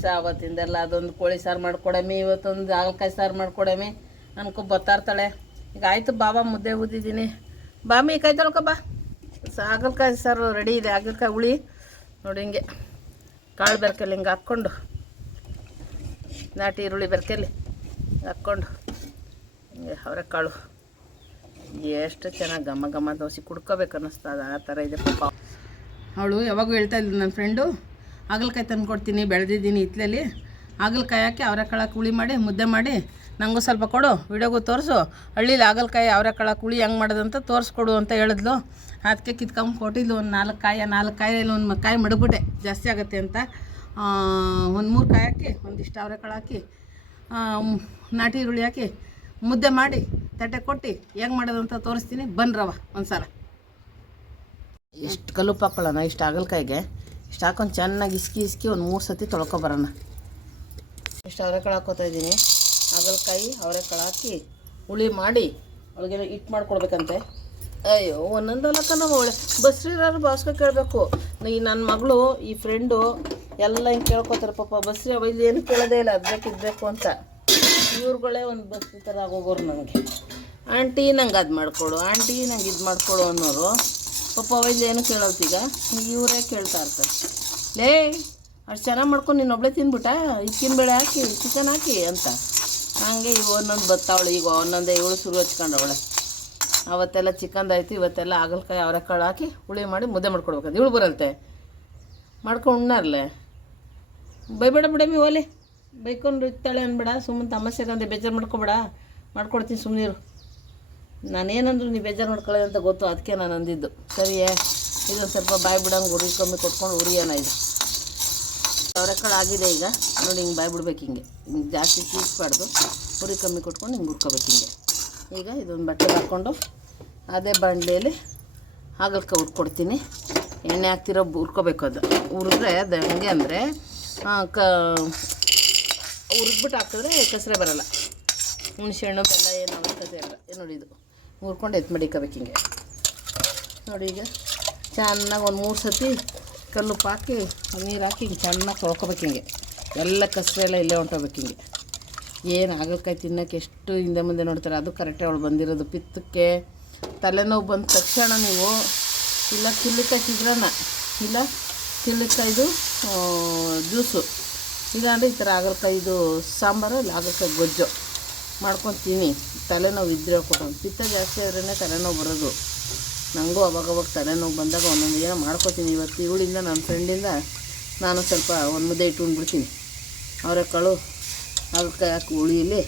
Miss ಆವತ್ತಿಂದೆಲ್ಲ ಅದೊಂದು ಕೋಳಿ ಸಾರು ಮಾಡ್ಕೊಡಮಿ, ಇವತ್ತೊಂದು ಹಾಗಲ್ಕಾಯಿ ಸಾರು ಮಾಡ್ಕೊಡಮಿ. ಅನ್ಕೊ ಬತ್ತಾರ್ತಾಳೆ ಈಗ ಆಯಿತು ಬಾಬಾ ಮುದ್ದೆ ಊದಿದ್ದೀನಿ. ಬಾಮಿ ಕೈ ತೊಳ್ಕೊ ಬಾ. ಹಾಗಲಕಾಯಿ ಸಾರು ರೆಡಿ ಇದೆ. ಹಾಗಲಕಾಯಿ ಹುಳಿ. ನೋಡಿ ಹಿಂಗೆ ಕಾಳು ಬೆರ್ಕಲ್ಲಿ ಹಿಂಗೆ ಹಾಕ್ಕೊಂಡು, ನಾಟಿ ಈರುಳ್ಳಿ ಬೆರ್ಕೆಲ್ಲಿ ಹಾಕ್ಕೊಂಡು, ಹಿಂಗೆ ಅವರೆಕಾಳು ಎಷ್ಟು ಚೆನ್ನಾಗಿ ಘಮ ಘಮ ದೋಸೆ ಕುಡ್ಕೋಬೇಕು ಅನ್ನಿಸ್ತದ ಆ ಥರ ಇದೆ ಪಾಪ. ಅವಳು ಯಾವಾಗೂ ಹೇಳ್ತಾ ಇದ್ಲು ನನ್ನ ಫ್ರೆಂಡು ಹಾಗಲ್ಕಾಯಿ ತಂದು ಕೊಡ್ತೀನಿ, ಬೆಳೆದಿದ್ದೀನಿ ಹಿತ್ತಲಲ್ಲಿ ಹಾಗಲಕಾಯಿ ಹಾಕಿ ಅವರೆಕಾಳು ಹುಳಿ ಮಾಡಿ, ಮುದ್ದೆ ಮಾಡಿ ನನಗೂ ಸ್ವಲ್ಪ ಕೊಡು, ವಿಡಿಯೋಗೂ ತೋರಿಸು. ಹಳ್ಳೀಲಿ ಹಾಗಲಕಾಯಿ ಅವರೆಕಾಳು ಹುಳಿ ಹೆಂಗೆ ಮಾಡೋದಂತ ತೋರಿಸ್ಕೊಡು ಅಂತ ಹೇಳಿದ್ಲು. ಅದಕ್ಕೆ ಕಿತ್ಕೊಂಡು ಕೊಟ್ಟಿದ್ಲು ಒಂದು ನಾಲ್ಕು ಕಾಯಿ ನಾಲ್ಕು ಕಾಯಲ್ಲಿ ಒಂದು ಕಾಯಿ ಮಡಗ್ಬಿಟ್ಟೆ, ಜಾಸ್ತಿ ಆಗುತ್ತೆ ಅಂತ. ಒಂದು ಮೂರು ಕಾಯಿ ಹಾಕಿ, ಒಂದಿಷ್ಟು ಅವರೆಕಾಳು ಹಾಕಿ ನಾಟಿ ಈರುಳ್ಳಿ ಹಾಕಿ, ಮುದ್ದೆ ಮಾಡಿ, ತಟ್ಟೆ ಕೊಟ್ಟು ಹೆಂಗೆ ಮಾಡೋದಂತ ತೋರಿಸ್ತೀನಿ ಬನ್ರವ ಒಂದು ಸಲ ಎಷ್ಟು ಹಾಕೊಳ್ಳೋಣ ಇಷ್ಟು ಹಾಗಲ್ಕಾಯಿಗೆ? ಇಷ್ಟು ಹಾಕೊಂಡು ಚೆನ್ನಾಗಿ ಇಸ್ಕಿ ಇಸ್ಕಿ ಒಂದು ಮೂರು ಸತಿ ತೊಳ್ಕೊಬರೋಣ. ಇಷ್ಟು ಅವರೆಕಾಳು ಹಾಕೋತಾ ಇದ್ದೀನಿ. ಹಾಗಲ್ಕಾಯಿ ಅವರೆಕಾಳು ಹಾಕಿ ಹುಳಿ ಮಾಡಿ ಅವಳಿಗೆ ಹಿಟ್ಟು ಮಾಡ್ಕೊಡ್ಬೇಕಂತೆ. ಅಯ್ಯೋ, ಒಂದೊಂದಲ್ಲ ನಾವು ಒಳ್ಳೆ ಬಸ್ರಿರಾರು ಬಾಸ್ಕೊ ಕೇಳಬೇಕು. ಈ ನನ್ನ ಮಗಳು, ಈ ಫ್ರೆಂಡು ಎಲ್ಲ ಹಿಂಗೆ ಕೇಳ್ಕೊತಾರೆ ಪಾಪ. ಬಸ್ರಿ ಅವ ಇಲ್ಲಿ ಏನು ಕೇಳೋದೇ ಇಲ್ಲ. ಅದಕ್ಕೆ ಬೇಕು ಅಂತ. ಇವ್ರುಗಳೇ ಒಂದು ಬಸ್ರಿ ಥರ ಆಗೋಗೋರು ನನಗೆ ಆಂಟಿ, ನಂಗೆ ಅದು ಮಾಡಿಕೊಡು. ಆಂಟಿ, ನಂಗೆ ಇದು ಮಾಡಿಕೊಡು ಅನ್ನೋರು. ಪಾಪ ಅವ ಇಲ್ಲಿ ಏನು ಕೇಳೋತ್ತೀಗ ಇವರೇ ಕೇಳ್ತಾ ಇರ್ತಾರೆ. ಲೇ, ಅಷ್ಟು ಚೆನ್ನಾಗಿ ಮಾಡ್ಕೊಂಡು ನೀನು ಒಬ್ಬಳೇ ತಿನ್ಬಿಟ್ಟ? ಇಕ್ಕಿನ ಬೇಳೆ ಹಾಕಿ ಚಿಕನ್ ಹಾಕಿ ಅಂತ. ಹಂಗೆ ಈಗ ಒಂದೊಂದು ಬತ್ತಾವಳು, ಈಗ ಒಂದೊಂದೇ ಇವಳು ಶುರು ಹಚ್ಕೊಂಡವಳೆ ಅವತ್ತೆಲ್ಲ ಚಿಕನ್ದಾಯ್ತು ಇವತ್ತೆಲ್ಲ ಹಾಗಲ್ಕಾಯಿ, ಅವರೆಕಾಳು ಹಾಕಿ ಹುಳಿ ಮಾಡಿ ಮುದ್ದೆ ಮಾಡ್ಕೊಡ್ಬೇಕಂತ. ಇವಳು ಬರಲ್ತೆ. ಮಾಡ್ಕೊಂಡು ಉಣ್ಣಾರ್ಲೆ. ಬೈಬೇಡ ಬಿಡಮಿ ಓಲೆ ಬೈಕೊಂಡು ಇರ್ತಾಳೆ ಅನ್ಬೇಡ, ಸುಮ್ಮನೆ ತಮಾಷೆಗಂದೆ ಬೇಜಾರು ಮಾಡ್ಕೊಬೇಡ. ಮಾಡ್ಕೊಡ್ತೀನಿ ಸುಮ್ಮನಿರು ನಾನೇನಂದ್ರು ನೀವು ಬೇಜಾರು ನೋಡ್ಕೊಳ್ಳಿ ಅಂತ ಗೊತ್ತು, ಅದಕ್ಕೆ ನಾನು ಅಂದಿದ್ದು. ಸರಿಯೇ ಇದೊಂದು ಸ್ವಲ್ಪ ಬಾಯಿ ಬಿಡಂಗೆ ಉರಿ ಕಮ್ಮಿ ಕೊಟ್ಕೊಂಡು ಉರಿಯೋಣ ಇದು. ಅವರೆಕಾಳು ಆಗಿದೆ ಈಗ. ನೋಡಿ, ಹಿಂಗೆ ಬಾಯಿ ಬಿಡ್ಬೇಕು ಹಿಂಗೆ. ಹಿಂಗೆ ಜಾಸ್ತಿ ಚೀಸ್ಬಾರ್ದು ಉರಿ ಕಮ್ಮಿ ಕೊಟ್ಕೊಂಡು ಹಿಂಗೆ ಹುರ್ಕೋಬೇಕು ಹಿಂಗೆ. ಈಗ ಇದೊಂದು ಬಟ್ಟೆ ಹಾಕ್ಕೊಂಡು ಅದೇ ಬಾಣಲೆಯಲ್ಲಿ ಹಾಗಲ್ಕ ಉಟ್ಕೊಡ್ತೀನಿ ಎಣ್ಣೆ ಹಾಕ್ತಿರೋ ಹುರ್ಕೋಬೇಕು ಅದು. ಹುರಿದ್ರೆ ಅದು ಹೆಂಗೆ ಅಂದರೆ ಕ, ಹುರಿದ್ಬಿಟ್ಟು ಹಾಕಿದ್ರೆ ಕಸರೆ ಬರಲ್ಲ. ಹುಣಸೆ ಹಣ್ಣು, ಬೆಲ್ಲ, ಏನು ಅವಶ್ಯಕತೆ ಇಲ್ಲ ಏನು ನೋಡಿ ಇದು. ಹುರ್ಕೊಂಡು ಎತ್ತು ಮಡಿಕೋಬೇಕು ಹಿಂಗೆ. ನೋಡಿ ಈಗ ಚೆನ್ನಾಗಿ ಒಂದು ಮೂರು ಸತಿ ಕಲ್ಲು ಹಾಕಿ ನೀರು ಹಾಕಿ ಹಿಂಗೆ ಚೆನ್ನಾಗಿ ತೊಳ್ಕೊಬೇಕು ಹಿಂಗೆ. ಎಲ್ಲ ಕಸರೆ ಎಲ್ಲ ಇಲ್ಲೇ ಹೊಂಟೋಗ್ಬೇಕು ಹಿಂಗೆ. ಏನು ಆಗಲ್ಕಾಯಿ ತಿನ್ನೋಕೆ ಎಷ್ಟು ಹಿಂದೆ ಮುಂದೆ ನೋಡ್ತಾರೆ? ಅದು ಕರೆಕ್ಟೇ ಅವಳು ಬಂದಿರೋದು ಪಿತ್ತಕ್ಕೆ. ತಲೆನೋವು ಬಂದ ತಕ್ಷಣ ನೀವು ಇಲ್ಲ ಕಿಲ್ಲಿಕಾಯಿ ಚಿತ್ರಾನ್ನ ಇಲ್ಲ ಕಿಲ್ಲಿಕಾಯ್ದು ಜ್ಯೂಸು, ಇಲ್ಲಾಂದರೆ ಈ ಥರ ಆಗಲ್ಕಾಯಿದು ಸಾಂಬಾರು, ಇಲ್ಲ ಹಾಗಲ್ಕಾಯಿ ಗೊಜ್ಜು. ಮಾಡ್ಕೊತೀನಿ. ತಲೆನೋವು ಇದ್ರೆ ಕೊಟ್ಟು ಪಿತ್ತ ಜಾಸ್ತಿ ಆದ್ರೇ ತಲೆನೋವು ಬರೋದು. ನನಗೂ ಅವಾಗವಾಗ ತಲೆನೋವು ಬಂದಾಗ ಒಂದೊಂದು ಏನೋ ಮಾಡ್ಕೊತೀನಿ. ಇವತ್ತು ಇವಳಿಂದ ನನ್ನ ಫ್ರೆಂಡಿಂದ ನಾನು ಸ್ವಲ್ಪ ಒಂದು ಮುದ್ದೆ ಇಟ್ಟು ಉಂಡ್ಬಿಡ್ತೀನಿ ಅವರೆಕಾಳು ಅದಕ್ಕೆ ಹಾಕಿ ಉಳಿಯಲ್ಲಿ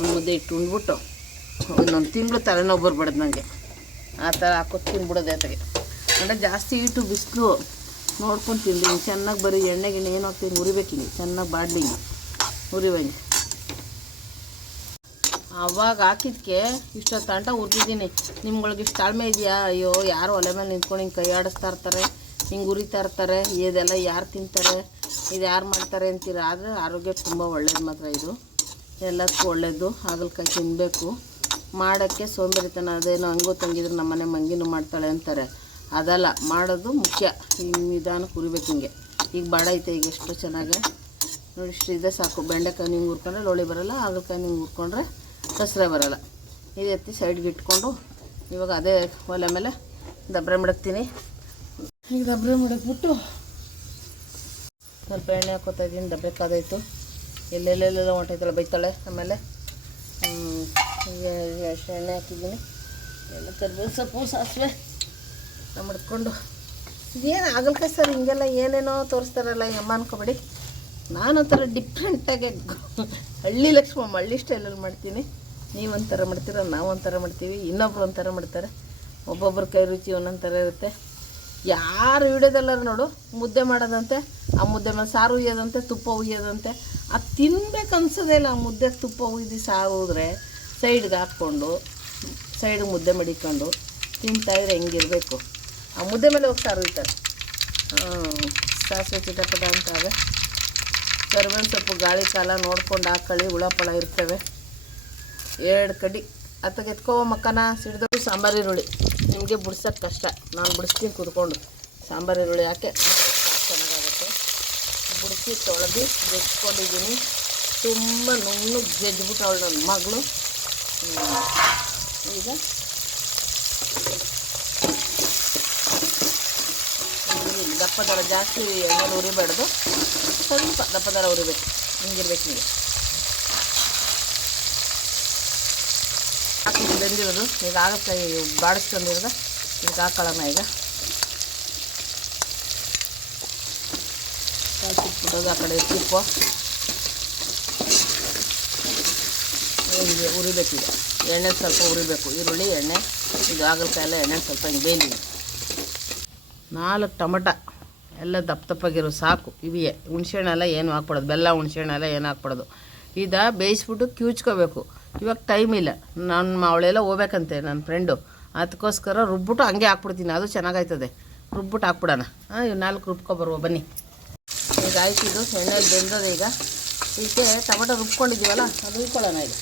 ಒಂದು ಮುದ್ದೆ ಇಟ್ಟು ಉಂಡ್ಬಿಟ್ಟು ಒಂದೊಂದು ತಿಂಗಳು ತಲೆನೋವು ಬರ್ಬಾರ್ದು ನನಗೆ ಆ ಥರ ಹಾಕೋದು ತಿನ್ಬಿಡೋದು ಆತಗೆ ಅಂದರೆ ಜಾಸ್ತಿ ಇಟ್ಟು ಬಿಸಿಲು ನೋಡ್ಕೊಂಡು ತಿಂದು ಚೆನ್ನಾಗಿ ಬರೀ ಎಣ್ಣೆಗೆಣ್ಣೆ ಏನು ಹಾಕ್ತೀನಿ? ಉರಿಬೇಕು ಚೆನ್ನಾಗಿ ಬಾಡ್ಲಿ ಹಿಂಗೆ ಉರಿವಂಗೆ ಅವಾಗ ಹಾಕಿದ್ಕೆ ಇಷ್ಟೊತ್ತು ತಂಟ ಉರ್ದಿದ್ದೀನಿ ನಿಮ್ಗಳಿಗೆ ಇಷ್ಟು ತಾಳ್ಮೆ ಇದೆಯಾ? ಅಯ್ಯೋ, ಯಾರು ಒಲೆ ಮೇಲೆ ನಿಂತ್ಕೊಂಡು ಹಿಂಗೆ ಕೈ ಇರ್ತಾರೆ, ಹಿಂಗೆ ಉರಿತಾ ಇರ್ತಾರೆ, ಇದೆಲ್ಲ ಯಾರು ತಿಂತಾರೆ, ಇದು ಯಾರು ಮಾಡ್ತಾರೆ ಅಂತೀರ? ಆದರೆ ಆರೋಗ್ಯ ತುಂಬ ಒಳ್ಳೇದು ಮಾತ್ರ ಇದು. ಎಲ್ಲದಕ್ಕೂ ಒಳ್ಳೆಯದು ಹಾಗಲಕಾಯಿ ತಿನ್ನಬೇಕು ಮಾಡೋಕ್ಕೆ ಸೋಂಬೇರಿತನ, ಅದೇನೋ ಹಂಗೂ ತಂಗಿದ್ರೆ ನಮ್ಮನೆ ಮಂಗಿನೂ ಮಾಡ್ತಾಳೆ ಅಂತಾರೆ. ಅದಲ್ಲ, ಮಾಡೋದು ಮುಖ್ಯ. ಹಿಂಗೆ ನಿಧಾನಕ್ಕೆ ಉರಿಬೇಕು ಹಿಂಗೆ. ಈಗ ಬಾಡೈತೆ ಈಗ ಎಷ್ಟು ಚೆನ್ನಾಗೆ. ನೋಡಿ ಇಷ್ಟು ಇದೆ ಸಾಕು. ಬೆಂಡೆಕಾಯಿ ನಿಂಗೆ ಹುರ್ಕೊಂಡ್ರೆ ಲೋಳಿ ಬರಲ್ಲ, ಹಾಗಲ್ಕಾಯಿ ನಿಂಗೆ ಹುರ್ಕೊಂಡ್ರೆ ಕಸರೆ ಬರೋಲ್ಲ. ಇದು ಎತ್ತಿ ಸೈಡ್ಗೆ ಇಟ್ಕೊಂಡು ಇವಾಗ ಅದೇ ಒಲೆ ಮೇಲೆ ದಬ್ರೆ ಮಡಗ್ತೀನಿ. ಈಗ ದಬ್ರೆ ಮಡಗ್ಬಿಟ್ಟು ಸ್ವಲ್ಪ ಎಣ್ಣೆ ಹಾಕೋತಾ ಇದ್ದೀನಿ ದಬ್ಬೆ ಕಾದಾಯಿತು ಎಲ್ಲೆಲ್ಲೆಲ್ಲ ಹೊಂಟೈತಲ್ಲ ಬೈತಾಳೆ ಆಮೇಲೆ? ಈಗ ಎಣ್ಣೆ ಹಾಕಿದ್ದೀನಿ. ಎಲ್ಲ ಕರ್ಬೇವು ಸೊಪ್ಪು, ಸಾಸಿವೆ ಮಡ್ಕೊಂಡು. ಇದೇನು ಹಾಗಲ್ಕಾಯಿ ಸರ್, ಹಿಂಗೆಲ್ಲ ಏನೇನೋ ತೋರಿಸ್ತಾರಲ್ಲ ಅಮ್ಮ ಅನ್ಕೋಬೇಡಿ. ನಾನು ಒಂಥರ ಡಿಫ್ರೆಂಟಾಗಿ ಹಳ್ಳಿ ಲಕ್ಷ್ಮಮ್ಮ, ಹಳ್ಳಿ ಸ್ಟೈಲಲ್ಲಿ ಮಾಡ್ತೀನಿ. ನೀವು ಒಂಥರ ಮಾಡ್ತೀರ ನಾವು ಒಂಥರ ಮಾಡ್ತೀವಿ, ಇನ್ನೊಬ್ರು ಒಂಥರ ಮಾಡ್ತಾರೆ. ಒಬ್ಬೊಬ್ರ ಕೈ ರುಚಿ ಒಂದೊಂದು ಥರ ಇರುತ್ತೆ. ಯಾರು ವಿಡಿಯೋದೆಲ್ಲರೂ ನೋಡು, ಮುದ್ದೆ ಮಾಡೋದಂತೆ, ಆ ಮುದ್ದೆ ಮೇಲೆ ಸಾರು ಉಯ್ಯೋದಂತೆ ತುಪ್ಪ ಉಯ್ಯೋದಂತೆ ಅದು ತಿನ್ಬೇಕು ಅನ್ಸೋದೇ ಇಲ್ಲ, ಆ ಮುದ್ದೆಗೆ ತುಪ್ಪ ಉಯ್ದು ಸಾರು ಉದ್ರೆ ಸೈಡ್ಗೆ ಹಾಕ್ಕೊಂಡು, ಸೈಡ್ಗೆ ಮುದ್ದೆ ಮಡಿಕೊಂಡು ತಿಂತಾಯಿದ್ರೆ ಹೆಂಗಿರಬೇಕು ಆ ಮುದ್ದೆ ಮೇಲೆ ಹೋಗಿ ಸಾರು ಉಯ್ತಾರೆ ಸಾಸಿವೆ ಚಿಟಪಟ ಅಂತ ಕರಿಬೇವಿನ ಸೊಪ್ಪು, ಗಾಳಿ ಕಾಲ ನೋಡ್ಕೊಂಡು ಹಾಕೊಳ್ಳಿ ಹುಳಪಳ ಇರ್ತವೆ. ಎರಡು ಕಡಿ ಅತ್ತಗೆ ಎತ್ಕೋ ಮಕ್ಕನ ಸಿಡ್ದು ಸಾಂಬಾರು, ಈರುಳ್ಳಿ. ನಿಮಗೆ ಬಿಡ್ಸೋಕ್ಕೆ ಕಷ್ಟ. ನಾನು ಬಿಡಿಸ್ತೀನಿ ಕುತ್ಕೊಂಡು. ಸಾಂಬಾರು, ಈರುಳ್ಳಿ ಹಾಕಿ ಚೆನ್ನಾಗಾಗುತ್ತೆ. ಬಿಡಿಸಿ ತೊಳೆದು ಜಜ್ಕೊಂಡಿದ್ದೀನಿ ತುಂಬ ನುಣ್ಣು ಜಜ್ಬಿಟ್ಟವಳು ನನ್ನ ಮಗಳು. ಈಗ ದಪ್ಪ ದರ ಜಾಸ್ತಿ ಎಣ್ಣೆ ಉರಿಬಾರ್ದು. ಸ್ವಲ್ಪ ದಪ್ಪ ದರ ಉರಿಬೇಕು. ಹಿಂಗಿರ್ಬೇಕು ನೀವು. ಹಾಕಿ ಬೆಂದಿರೋದು. ಈಗ ಆಗತ್ತೆ ಬಾಡಿಸ್ಕೊಂಡಿರೋದು ಈಗ ಹಾಕೊಳ್ಳೋಣ ಈಗ. ಬಿಟ್ಟೋದು ಆ ಕಡೆ ತುಪ್ಪ ಹಿಂಗೆ ಉರಿಬೇಕೀಗ ಎಣ್ಣೆ ಸ್ವಲ್ಪ ಉರಿಬೇಕು ಈರುಳ್ಳಿ, ಎಣ್ಣೆ ಇದು ಹಾಗಲಕಾಯೆಲ್ಲ ಎಣ್ಣೆ ಸ್ವಲ್ಪ ಹಿಂಗೆ ನಾಲ್ಕು ಟೊಮಟ ಎಲ್ಲ ದಪ್ಪ ದಪ್ಪಗಿರೋ ಸಾಕು. ಇವಿಯೇ. ಹುಣ್ಸೆಹಣ್ಣು ಎಲ್ಲ ಏನು ಹಾಕ್ಬಿಡೋದು. ಬೆಲ್ಲ ಹುಣ್ಸೆಹಣ್ಣು ಎಲ್ಲ ಏನು ಹಾಕ್ಬಿಡೋದು. ಇದು ಬೇಯಿಸ್ಬಿಟ್ಟು ಕ್ಯೂಚ್ಕೋಬೇಕು. ಇವಾಗ ಟೈಮ್ ಇಲ್ಲ. ನನ್ನ ಅವಳೆಲ್ಲ ಹೋಗ್ಬೇಕಂತೆ ನನ್ನ ಫ್ರೆಂಡು ಅದಕ್ಕೋಸ್ಕರ ರುಬ್ಬಿಟ್ಟು ಹಂಗೆ ಹಾಕ್ಬಿಡ್ತೀನಿ. ಅದು ಚೆನ್ನಾಗಾಯ್ತದೆ. ರುಬ್ಬಿಟ್ಟು ಹಾಕ್ಬಿಡೋಣ. ಹಾಂ ಇವು ನಾಲ್ಕು ರುಬ್ಕೊಬರುವ ಬನ್ನಿ. ಈಗ ಇದು. ಎಣ್ಣೆಲಿ ಬೆಂದದೆ ಈಗ. ಇದಕ್ಕೆ ಟೊಮೆಟೊ ರುಬ್ಕೊಂಡಿದ್ದೀವಲ್ಲ, ಅದು ಇಟ್ಕೊಳ್ಳೋಣ ಇದು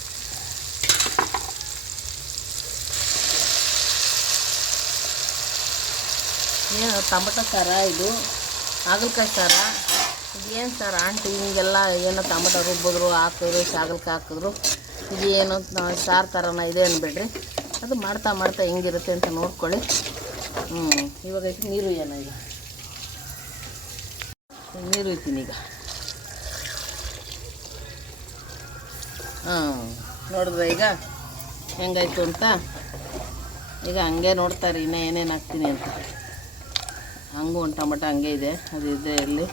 ಏನು ಟೊಮೆಟೊ ಸಾರ ಇದು? ಹಾಗಲಕಾಯಿ ಸಾರ? ಏನು ಸಾರ? ಆಂಟಿ ಹಿಂಗೆಲ್ಲ ಏನೋ ಟೊಮೆಟೊ ರುಬ್ಬಿದ್ರು ಹಾಕಿದ್ರು ಸಾಗಲ್ಕಾಯಿ ಹಾಕಿದ್ರು ಇದೇನು ಸಾರು ಥರನ ಇದೆ ಅನ್ಬೇಡ್ರಿ. ಅದು ಮಾಡ್ತಾ ಮಾಡ್ತಾ ಹೆಂಗಿರುತ್ತೆ ಅಂತ ನೋಡ್ಕೊಳ್ಳಿ. ಹ್ಞೂ ಇವಾಗ ಇದು ನೀರು ಏನೋ ಈಗ? ನೀರು ಇತ್ತೀನಿ ಈಗ. ಹಾಂ ನೋಡಿದ್ರೆ ಈಗ? ಹೆಂಗಾಯ್ತು ಅಂತ? ಈಗ ಹಂಗೆ ನೋಡ್ತಾರೆ, ಇನ್ನೂ ಏನೇನು ಹಾಕ್ತೀನಿ ಅಂತ. ಹಂಗೂ ಒಂದು ಟೊಮೆಟೊ ಹಂಗೆ ಇದೆ, ಅದು ಇದೆ ಇಲ್ಲಿ.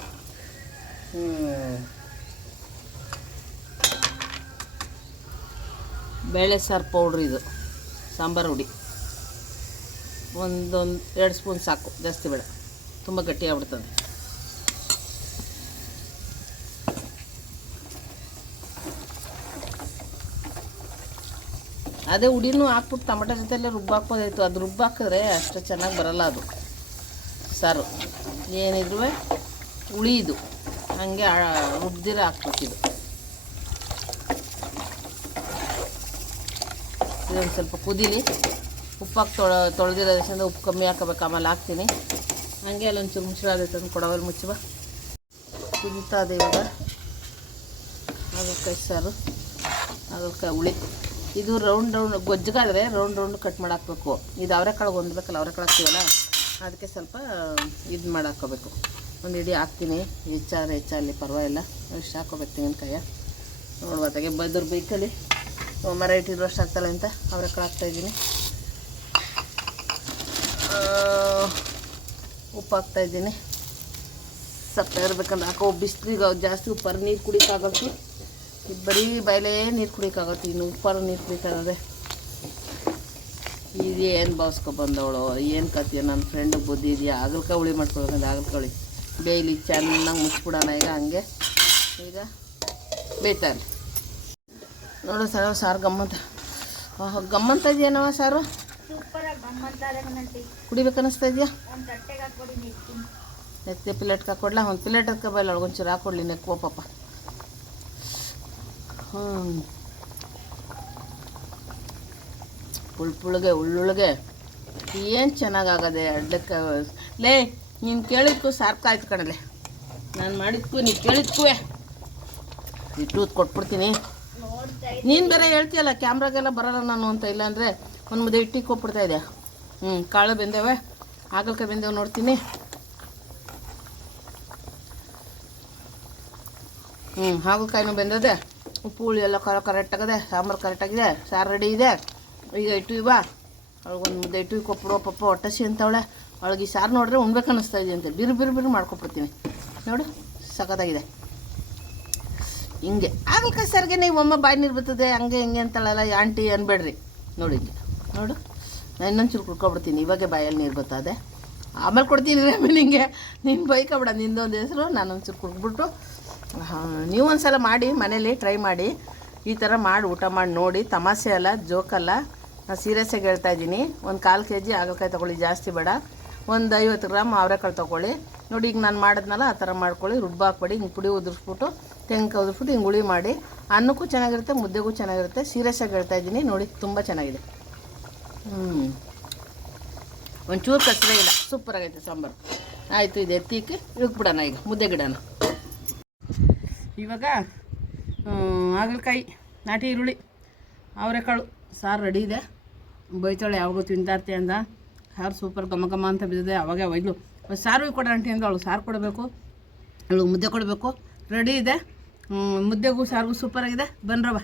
ಬೇಳೆ ಸಾರು ಪೌಡ್ರ್ ಇದು, ಸಾಂಬಾರು ಹುಡಿ. ಒಂದೊಂದು, ಎರಡು ಸ್ಪೂನ್ ಸಾಕು, ಜಾಸ್ತಿ ಬೇಡ. ತುಂಬ ಗಟ್ಟಿ ಆಗ್ಬಿಡ್ತದೆ ಅದೇ ಹುಡಿನೂ ಹಾಕ್ಬಿಟ್ಟು ಟೊಮೆಟೊ ಜೊತೆಯಲ್ಲೇ ರುಬ್ಬ ಹಾಕ್ಬೋದಾಯ್ತು. ಅದು ರುಬ್ಬ ಹಾಕಿದ್ರೆ ಅಷ್ಟು ಚೆನ್ನಾಗಿ ಬರಲ್ಲ ಅದು, ಸಾರು. ಏನಿದ್ರು ಹುಳಿ ಇದು, ಹಾಗೆ ರುಬ್ದಿರ ಹಾಕ್ಬೇಕಿದು ಇದೊಂದು ಸ್ವಲ್ಪ ಕುದೀಲಿ. ಉಪ್ಪಾಕಿ ತೊಳ ತೊಳೆದಿರೋದ್ರಿಂದ ಉಪ್ಪು ಕಮ್ಮಿ ಹಾಕೋಬೇಕು, ಆಮೇಲೆ ಹಾಕ್ತೀನಿ. ಹಾಗೆ ಅಲ್ಲೊಂಚೂರು ಮುಚ್ಚಳ ತಂದು ಕೊಡವಲ್ಲಿ ಮುಚ್ಚುವ. ಕುದೀತಾ ಇವಾಗ. ಹಾಗಲಕಾಯಿ ಸಾರು, ಹಾಗಲಕಾಯಿ ಹುಳಿ. ಇದು ರೌಂಡ್ ರೌಂಡ್ ಗೊಜ್ಜಗಾದರೆ ರೌಂಡ್ ರೌಂಡ್ ಕಟ್ ಮಾಡಾಕಬೇಕು. ಇದು ಅವರೆಕಾಳು ಹೊಂದ್ಬೇಕಲ್ಲ, ಅವರೆಕಾಳು ಹಾಕ್ತೀವಲ್ಲ? ಅದಕ್ಕೆ ಸ್ವಲ್ಪ ಇದು ಮಾಡಿ ಹಾಕ್ಕೋಬೇಕು ಒಂದು ಇಡೀ ಹಾಕ್ತೀನಿ. ಹೆಚ್ಚಾದ್ರೆ ಹೆಚ್ಚಲ್ಲಿ ಪರವಾಗಿಲ್ಲ. ಇಷ್ಟು ಹಾಕೋಬೇಕು ತೆಂಗಿನಕಾಯ. ನೋಡುವ ತೆಗೆ ಬದ್ರ ಬೈಕಲ್ಲಿ. ಮರ ಇಟ್ಟಿರುವಷ್ಟು ಆಗ್ತಲ್ಲ ಅಂತ ಅವರೆಕಾಳು ಹಾಕ್ತಾಯಿದ್ದೀನಿ ಉಪ್ಪು ಹಾಕ್ತಾಯಿದ್ದೀನಿ ಸಪ್ಪ ಇರ್ಬೇಕಂದ್ರೆ ಹಾಕೋ ಬಿಸಿಲಿಗೆ ಜಾಸ್ತಿ ಉಪ್ಪಾರು ನೀರು ಕುಡಿಯೋಕ್ಕಾಗತ್ತು ಇದು ಬರೀ ಬಯಲೇ ನೀರು ಕುಡಿಯೋಕ್ಕಾಗತ್ತೆ, ಇನ್ನು ಉಪ್ಪಾರು ನೀರು ಕುಡಿತಾಗದೆ ಇದು ಏನು ಭಾವಿಸ್ಕೊ ಬಂದವಳು, ಏನು ಕತ್ತೀಯ ನನ್ನ ಫ್ರೆಂಡಿಗೆ ಬುದ್ಧಿ ಇದೆಯಾ? ಉಳಿ ಹುಳಿ ಆಗಲ್ಕ ಹಾಗಲ್ಕಾಯಿ ಬೇಯ್ಲಿ ಚೆನ್ನಾಗಿ ಮುಚ್ಬಿಡೋಣ ಈಗ ಹಂಗೆ. ಈಗ ಬೇಯ್ತಾರೆ ನೋಡು ಸರ್, ಸಾರು ಗಮ್ಮಂತ. ಗಮ್ಮಂತ ಇದೆಯೇನವ ಸಾರು? ಕುಡಿಬೇಕನ್ನಿಸ್ತಾ ಇದೆಯಾ ನೆತ್ತಿ ಪ್ಲೇಟ್ಗೆ ಹಾಕೊಡ್ಲಾ? ಒಂದು ಪ್ಲೇಟ್ ಹಾಕೋಬಲ್ಲ ಒಳಗೊಂಚೂರು ಹಾಕೊಡ್ಲಿ, ನೆಕ್ಕೋ ಪಾಪ. ಹ್ಞೂ ಪುಳ್ ಪುಳ್ಗೆ, ಉಳ್ಳುಳ್ಗೆ. ಏನು ಚೆನ್ನಾಗಾಗದೆ ಅಡ್ಡಕ್ಕೆ ಲೇ, ನೀನು ಕೇಳಿದ್ಕು ಸಾರ್ಕಾಯ್ತು ಕಣಲೆ. ನಾನು ಮಾಡಿದ್ಕು ನೀನು ಕೇಳಿದ್ಕು ಇಟ್ಟು ಕೊಟ್ಬಿಡ್ತೀನಿ. ನೀನು ಬೇರೆ ಹೇಳ್ತೀಯಲ್ಲ, ಕ್ಯಾಮ್ರಾಗೆಲ್ಲ ಬರಲ್ಲ ನಾನು ಅಂತ, ಇಲ್ಲಾಂದರೆ ಒಂದು ಮುದ್ದೆ ಇಟ್ಟಿ ಕೊಟ್ಬಿಡ್ತಾ ಇದೆ ಹ್ಞೂ ಕಾಳು ಬೆಂದೇವೆ ಹಾಗಲ್ಕಾಯಿ ಬೆಂದೇವೆ ನೋಡ್ತೀನಿ. ಹ್ಞೂ ಹಾಗಲಕಾಯಿನೂ ಬೆಂದದೆ, ಉಪ್ಪು, ಹುಳಿ ಎಲ್ಲ ಕರ ಕರೆಕ್ಟಾಗದೆ ಸಾಂಬಾರು ಕರೆಕ್ಟಾಗಿದೆ ಸಾರು ರೆಡಿ ಇದೆ. ಈಗ ಇಟ್ಟು ಇವ ಅವಳಿಗೊಂದು ಮುದ್ದೆ ಇಟ್ಟು ಕೊಪ್ಪಡು ಪಪ್ಪ ಹೊಟ್ಟಸಿ ಅಂತವಳೆ. ಅವಳಿಗೆ ಈ ಸಾರು ನೋಡಿದ್ರೆ ಉಣ್ಬೇಕು ಅನ್ನಿಸ್ತಾ ಇದೆ ಅಂತ ಬಿರು ಬಿರು ಬಿರು ಮಾಡ್ಕೊಬಿಡ್ತೀನಿ ನೋಡು, ಸಖತ್ತಾಗಿದೆ. ಹಿಂಗೆ. ಹಾಗಲಕಾಯಿ ಸರ್ಗೆ ನೀವು ಒಮ್ಮೆ ಬಾಯಿ ನೀರು ಬರ್ತದೆ ಹಂಗೆ ಹಿಂಗೆ ಅಂತಳಲ್ಲ ಆಂಟಿ ಅನ್ಬೇಡ್ರಿ. ನೋಡಿ ಹಿಂಗೆ. ನೋಡು. ನಾನು ಇನ್ನೊಂಚೂರು ಕುಡ್ಕೊಬಿಡ್ತೀನಿ. ಇವಾಗೆ ಬಾಯಲ್ಲಿ ನೀರು ಬರ್ತದೆ ಆಮೇಲೆ ಕೊಡ್ತೀನಿ ರಮಿ ನಿಂಗೆ ನೀನು ಬೈಕೋಬೇಡ ನಿಂದೊಂದು ಹೆಸರು ನಾನೊಂಚೂರು ಕುಡ್ಬಿಟ್ಟು. ನೀವು ಒಂದು ಸಲ ಮಾಡಿ, ಮನೇಲಿ ಟ್ರೈ ಮಾಡಿ. ಈ ಥರ ಮಾಡಿ, ಊಟ ಮಾಡಿ ನೋಡಿ. ತಮಾಷೆ ಅಲ್ಲ ಜೋಕಲ್ಲ ನಾನು ಸೀರಿಯಸ್ಸಾಗಿ ಹೇಳ್ತಾ ಇದ್ದೀನಿ. ಒಂದು ಕಾಲು ಕೆ ಜಿ ಹಾಗಲಕಾಯಿ ತೊಗೊಳ್ಳಿ, ಜಾಸ್ತಿ ಬೇಡ. ಒಂದು ಐವತ್ತು ಗ್ರಾಮ್ ಅವರೆಕಾಳು ತೊಗೊಳ್ಳಿ. ನೋಡಿ, ಈಗ ನಾನು ಮಾಡಿದ್ನಲ್ಲ, ಆ ಥರ ಮಾಡ್ಕೊಳ್ಳಿ. ರುಬ್ಬ ಹಾಕ್ಬೇಡಿ ಹಿಂಗೆ ಪುಡಿ ಉದುರಿಸ್ಬಿಟ್ಟು ತೆಂಗಿನಕಾಯಿ ಉದುರಿಸ್ಬಿಟ್ಟು ಹಿಂಗೆ ಉಳಿ ಮಾಡಿ ಅನ್ನಕ್ಕೂ ಚೆನ್ನಾಗಿರುತ್ತೆ, ಮುದ್ದೆಗೂ ಚೆನ್ನಾಗಿರುತ್ತೆ. ಸೀರಿಯಸ್ಸಾಗಿ ಹೇಳ್ತಾ ಇದ್ದೀನಿ. ನೋಡಿ, ತುಂಬ ಚೆನ್ನಾಗಿದೆ. ಹ್ಞೂ ಒಂಚೂರು ಕಸರೆ ಇಲ್ಲ. ಸೂಪರ್ ಆಗೈತೆ ಸಾಂಬಾರು. ಆಯಿತು, ಇದು ಎತ್ತಿಕ್ಕೆ ಇಳ್ಕ್ಬಿಡೋಣ ಈಗ. ಮುದ್ದೆ ಗಿಡನ. ಇವಾಗ ಹಾಗಲಕಾಯಿ, ನಾಟಿ ಈರುಳ್ಳಿ, ಅವರೆಕಾಳು, ಸಾರು ರೆಡಿ ಇದೆ. ಬೈತಾಳೆ ಯಾವಾಗೂ ತಿಂತಾರ್ತಿ ಅಂದ. ಸಾರು ಸೂಪರ್ ಘಮ ಘಮ ಅಂತ ಬಿದ್ದಿದೆ. ಅವಾಗೆ ಒಯ್ಲು ಸಾರು ಕೊಡೋಣ ಆಂಟಿ ಅವಳು ಸಾರು ಕೊಡಬೇಕು. ಅವಳು ಮುದ್ದೆ ಕೊಡಬೇಕು. ರೆಡಿ ಇದೆ. ಮುದ್ದೆಗೂ ಸಾರಿಗೂ ಸೂಪರಾಗಿದೆ ಬನ್ರವ